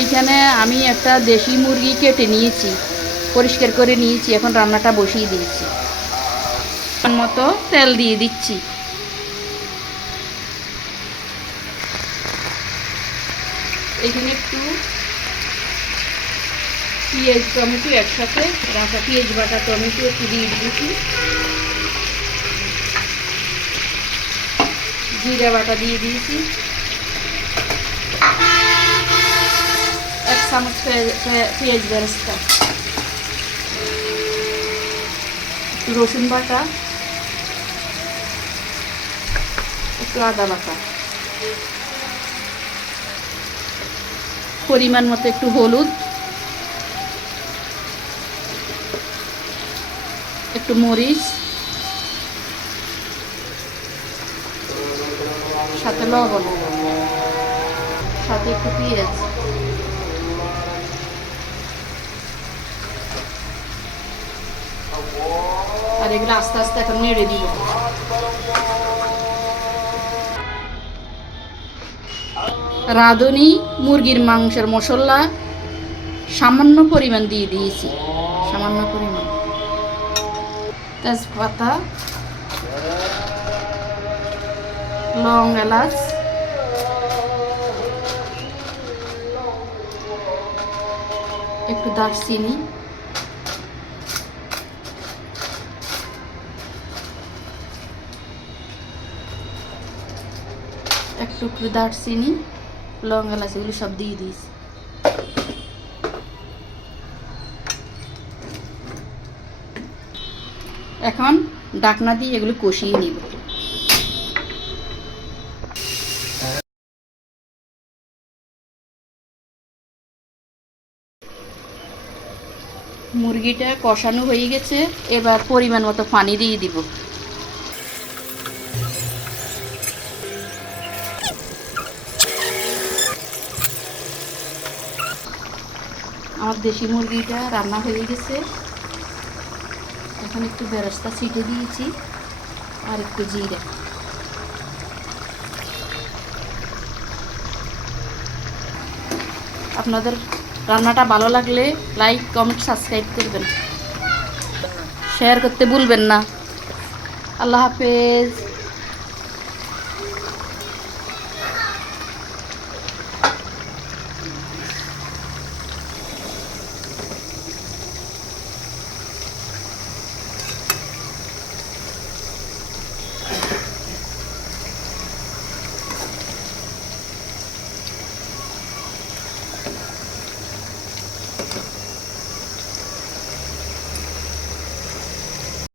এইখানে আমি একটা দেশি মুরগি কেটে নিয়েছি, পরিষ্কার করে নিয়েছি, এখন রান্নাটা বসিয়ে দিয়েছি। মতো তেল দিয়ে দিচ্ছি। এখানে একটু পেঁয়াজ, টমেটো একসাথে রাখা। পেঁয়াজ বাটা, টমেটো একটু দিয়ে দিয়েছি। জিরা বাটা দিয়ে দিয়েছি এক চামচ পেঁয়াজ বেরেস্তা রসুন বাটা একটু আদা বাটা পরিমাণ মতো একটু হলুদ একটু মরিচ সাথে লবণ সাথে একটু পেঁয়াজ এগুলো আস্তে আস্তে এখন নেড়ে দিব। রাঁধুনি মুরগির মাংসের মশলা সামান্য পরিমাণ দিয়ে দিয়েছি। সামান্য পরিমাণ। তেজপাতা, লং এলাচ, একটু দারচিনি এক টুকরো দারচিনি, লং এলাচ, এগুলো সব দিয়ে দিয়েছি। এখন ডাকনা দিয়ে এগুলো কষিয়ে নিব। মুরগিটা কষানো হয়ে গেছে, এবার পরিমাণ মতো পানি দিয়ে দিব। আমার দেশি মুরগিটা রান্না হয়ে গেছে। এখন একটু বেরস্তা ছিটে দিয়েছি আর একটু জিরে। আপনাদের রান্নাটা ভালো লাগলে লাইক, কমেন্ট, সাবস্ক্রাইব করবেন। শেয়ার করতে ভুলবেন না। আল্লাহ হাফেজ।